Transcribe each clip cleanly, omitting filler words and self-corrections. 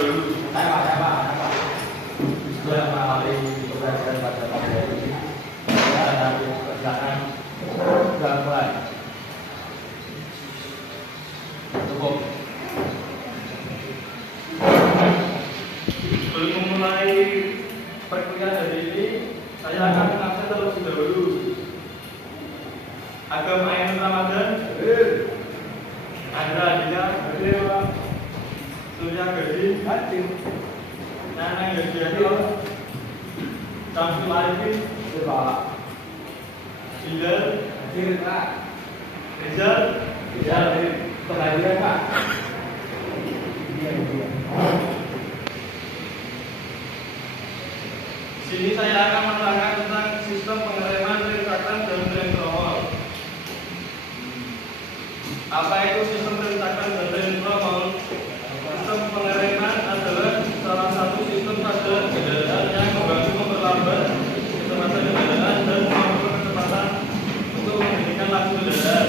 dahulu. Saya Pak. Setelah mengawali pembelajaran pada pagi hari ini, saya harus kerjakan mulai. Cukup. Sebelum memulai perkuliahan hari ini, saya akan mengabsen terlebih dahulu. Agama Ainul Ramadan, Andra Adila, Surya Gading, Nana Yogyakarta, Samsul Arifin, Bilal, Rizal, Pengajian Pak. Sini saya akan menerangkan tentang sistem pengereman rem cakram dan rem tromol. Apa itu sistem rem cakram dan rem tromol? Sistem pengereman adalah salah satu sistem pada kendaraan yang membantu memperlambat kecepatan kendaraan dan mengatur kecepatan untuk menghentikan laju kendaraan.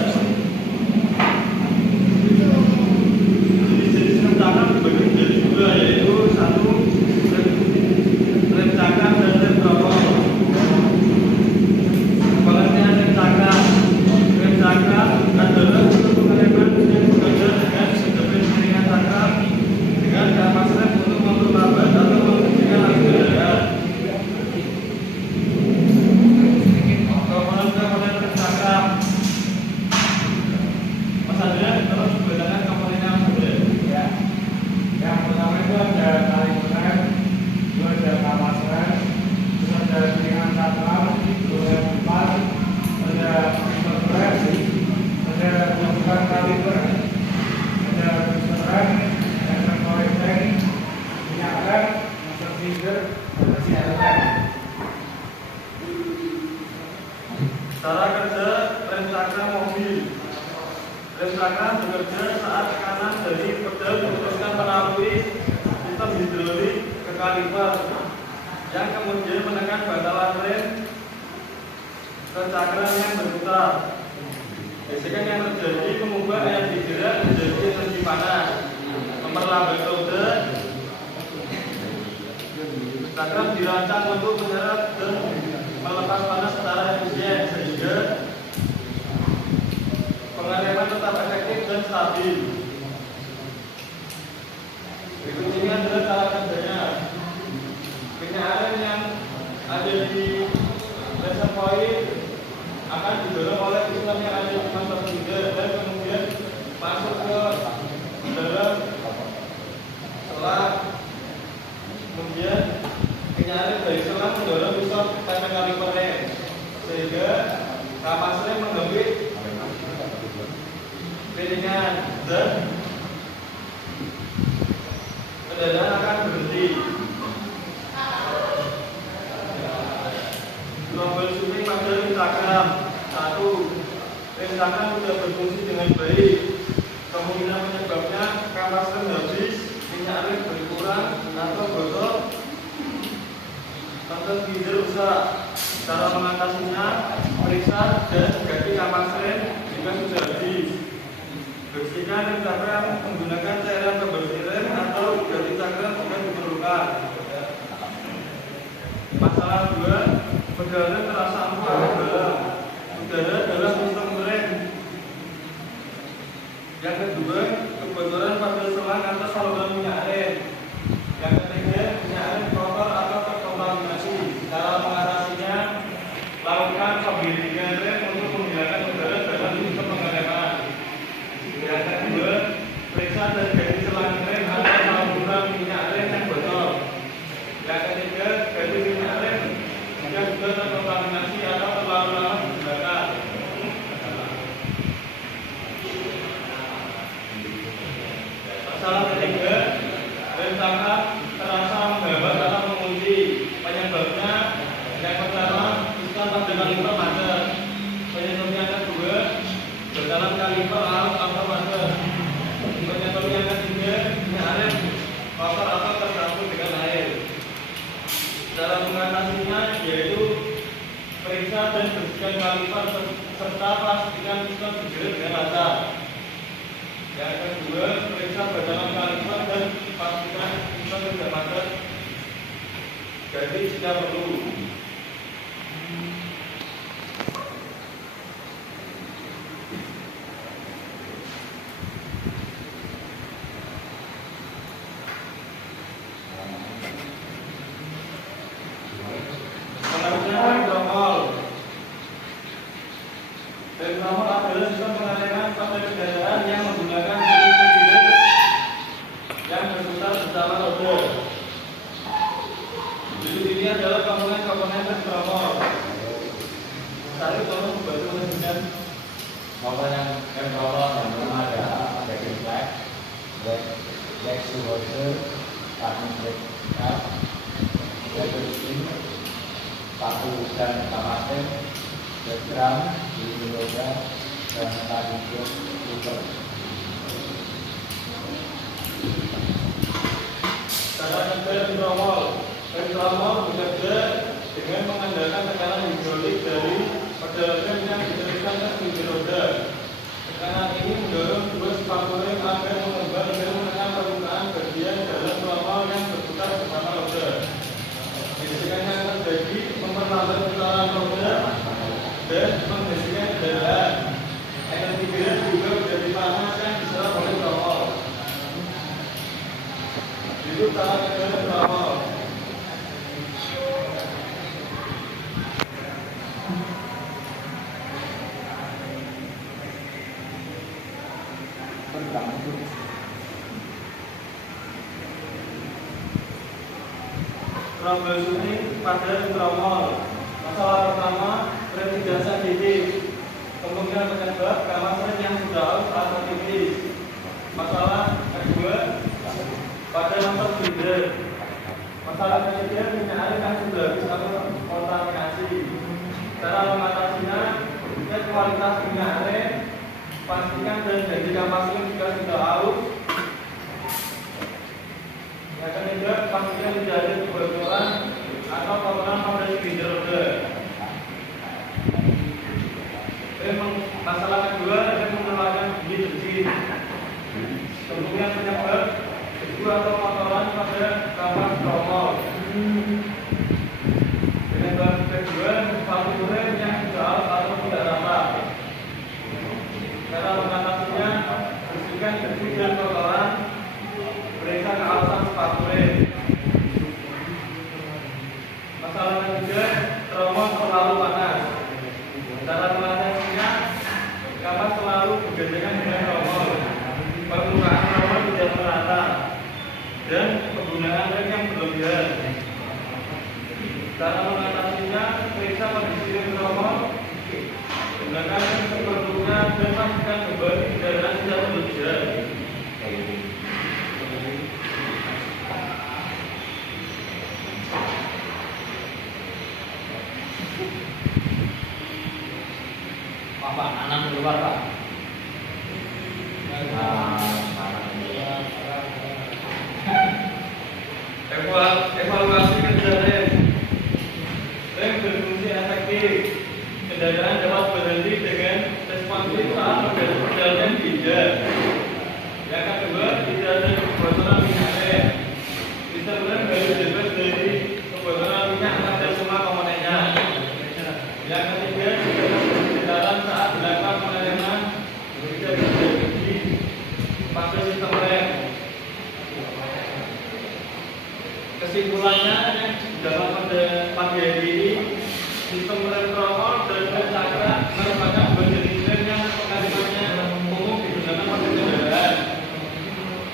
Jenis-jenis rem cakram dibagi menjadi dua, yaitu satu rem cakram dan rem tromol. Pengertian rem cakram. Rem cakram adalah sistem pengereman yang bekerja dengan sistem jaringan cakram dengan kapasitas untuk memperlambat atau menghentikan laju kendaraan. Komponen rem cakram. Mas Andrea terus membedakan komponennya Mas Andrea. Ya. Yang pertama itu ada tali rem, itu ada kapas rem, terus ada jaringan cakram, rem empat, ada piston rem, ada bukan kaliper, ada piston rem, ada korek, minyak rem, motor finger, ada sinyal rem. Cara kerja rem cakram mobil. Rem cakram bekerja saat tekanan dari pedal diteruskan melalui sistem hidrolik ke kaliper yang kemudian menekan bantalan rem ke cakram yang berputar. Gesekan yang terjadi mengubah energi gerak menjadi energi panas, memperlambat roda. Cakram dirancang untuk menyerap dan melepas panas secara efisien sehingga pengereman tetap efektif dan stabil. Berikut ini adalah cara kerjanya. Minyak rem yang ada di reservoir akan didorong oleh piston yang ada di motor finger dan kemudian masuk ke dalam selang. Kemudian minyak rem dari selang mendorong piston tempen kaliper rem sehingga kapas rem menggempit piringan dan kendaraan akan berhenti. Tombol swing pada rem cakram. 1. Rem cakram sudah berfungsi dengan baik. Kemungkinan penyebabnya kapas rem habis, minyak rem berkurang atau bocor, motor finger rusak. Cara mengatasinya, periksa dan ganti kapas rem jika sudah habis. Bersihkan rem cakram menggunakan cairan pembersih rem atau ganti cakram jika diperlukan. Masalah 2, pedal rem terasa empuk atau dalam. Udara dalam sistem rem. Yang kedua, kebocoran pada selang atau saluran minyak rem. Yang ketiga, minyak rem kotor atau terkontaminasi. Cara mengatasinya, lakukan pembimbingan rem untuk menghilangkan udara dalam sistem pengereman. Yang kedua, periksa dan ganti selang rem atau saluran minyak rem yang bocor. Yang ketiga, ganti minyak rem jika sudah terkontaminasi atau terlalu lama digunakan. Masalah ketiga, rem cakram terasa menghambat atau mengunci. Penyebabnya yang pertama, piston pada kaliper macet. Penyebab yang kedua, bantalan kaliper arus atau macet. Penyebab yang ketiga, minyak rem kotor atau tercampur dengan air. Cara mengatasinya yaitu periksa dan bersihkan kaliper serta pastikan piston digiring dengan lancar. Yang kedua, periksa bantalan kaliper dan pastikan Jadi jika perlu pengertian protokol. Protokol adalah sistem pengalihan pada kendaraan yang menggunakan sistem feeder yang berputar bersama roda. Jadi ini adalah komponen-komponen protokol. Satu tolong membantu menunjukkan komponen protokol yang pertama ada backing flag, leg supporter, parking brake pad, lever spring, paku dan kamasen, drum, pelindung roda, dan tali jok puter. cara kerja protokol bekerja dengan mengandalkan tekanan hidrolik dari pedal rem yang diteruskan ke kunci roda. Tekanan ini mendorong dua spakula agar mengembang dan menekan permukaan bagian dalam protokol yang berputar bersama roda. Gesekan yang terjadi memperlambat putaran roda dan menggerakkan kendaraan. Energi gerak juga menjadi panas yang diserap oleh protokol. Itu cara kerja protokol. Troubleshooting pada protokol. Masalah pertama, rem tidak sensitif. Kemungkinan penyebab kamasen yang sudah out atau tipis. Masalah kedua, pada motor feeder. Masalah ketiga, minyak air yang sudah habis atau kontaminasi. Cara mengatasinya, cek kualitas minyak air, pastikan dan ganti kamasen jika sudah out. Yang ketiga, pastikan tidak ada kebocoran atau kotoran pada feeder roda. Masalah kedua, rem mengeluarkan bunyi bersih. Kemungkinan penyebab debu atau kotoran pada kamar protokol. Penyebab kedua, paku rem yang sudah out atau tidak rapat. Cara mengatasinya, bersihkan debu dan kotoran. Periksa kealasan sepatu rem. Masalah ketiga, tromol terlalu panas. Cara mengatasinya, kapas selalu bergandengan dengan tromol. Permukaan tromol tidak merata dan penggunaan rem yang berlebihan. Cara mengatasinya, periksa kondisi rem tromol, gunakan rem seperlunya dan pastikan beban kendaraan tidak berlebihan. Pak, anak keluar Pak. Evaluasi kerja rem. Rem berfungsi efektif. Kendaraan dapat berhenti dengan responsif saat pedal rem tidak. Yang kedua, tidak ada kebocoran minyak rem. Sistem rem harus bebas dari kebocoran minyak pada semua komponennya. Yang ketiga, kendaraan saat dilakukan pengereman tidak terjadi pada sistem rem. Kesimpulannya, dalam pagi hari ini, sistem rem protokol dan rem cakra merupakan dua jenis rem yang mekanismenya umum digunakan pada kendaraan.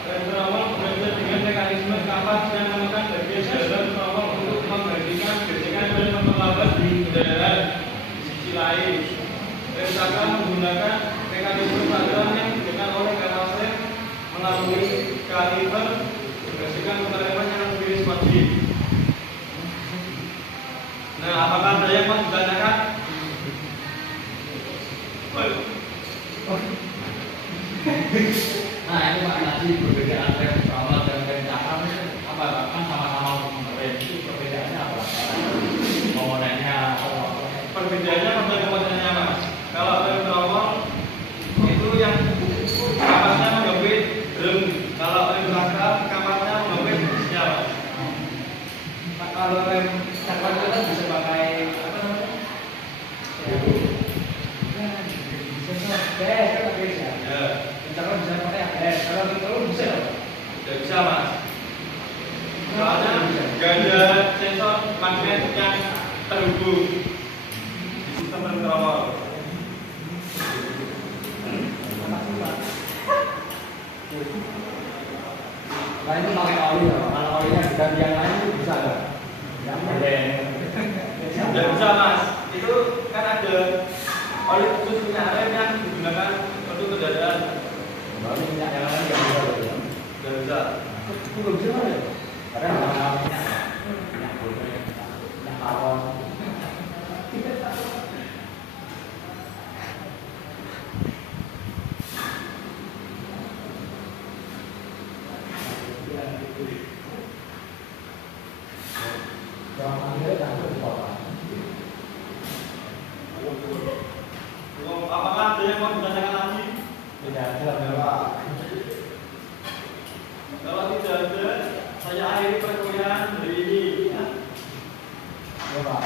Rem protokol bekerja dengan mekanisme kapas yang menekan bagian dalam protokol untuk menghentikan gesekan dan memperlambat di kendaraan. Di sisi lain, rem cakra menggunakan mekanisme cakram yang digunakan oleh kamasen melalui kaliper gesekan pengereman yang lebih responsif. Nah, apakah ada yang mau ditanyakan? Nah ini Pak, tadi perbedaan rem protokol dan rem cakram itu apa Pak? Kan sama-sama rem, itu perbedaannya apa? Komponennya apa? Perbedaannya pada komponennya Mas. Kalau rem protokol itu yang kapasnya menggapit drum. Kalau rem cakram kapasnya menggapit disnya Mas. nggak ada sensor magnet yang terhubung di sistem terowol. Nah ini pakai oli ya, kalau olinya diganti yang lain itu bisa nggak? Nggak boleh. Nggak bisa mas, itu kan ada oli khusus minyak rem yang digunakan untuk kendaraan. Baru minyak yang lain nggak bisa loh ya. Nggak bisa. Itu belum bisa ya? Karena nggak minyak, minyak goreng, minyak tawon. Apakah ada yang mau ditanyakan lagi? Tidak ada Pak. Kalau tidak ada, saya akhiri perkuliahan hari ini. Ya Pak.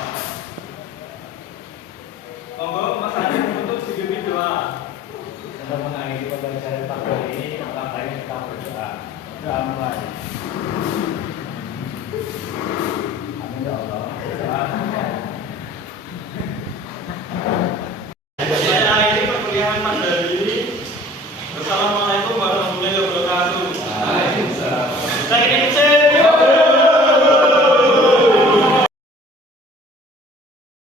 Monggo Mas Adi untuk dikirim doa. Untuk mengakhiri pembelajaran pada hari ini, maka baik kita berdoa. Doa mulai. Amin ya Allah. Saya akhiri perkuliahan pada hari ini. Wassalamualaikum warahmatullahi wabarakatuh. Waalaikumsalam. Saya ingin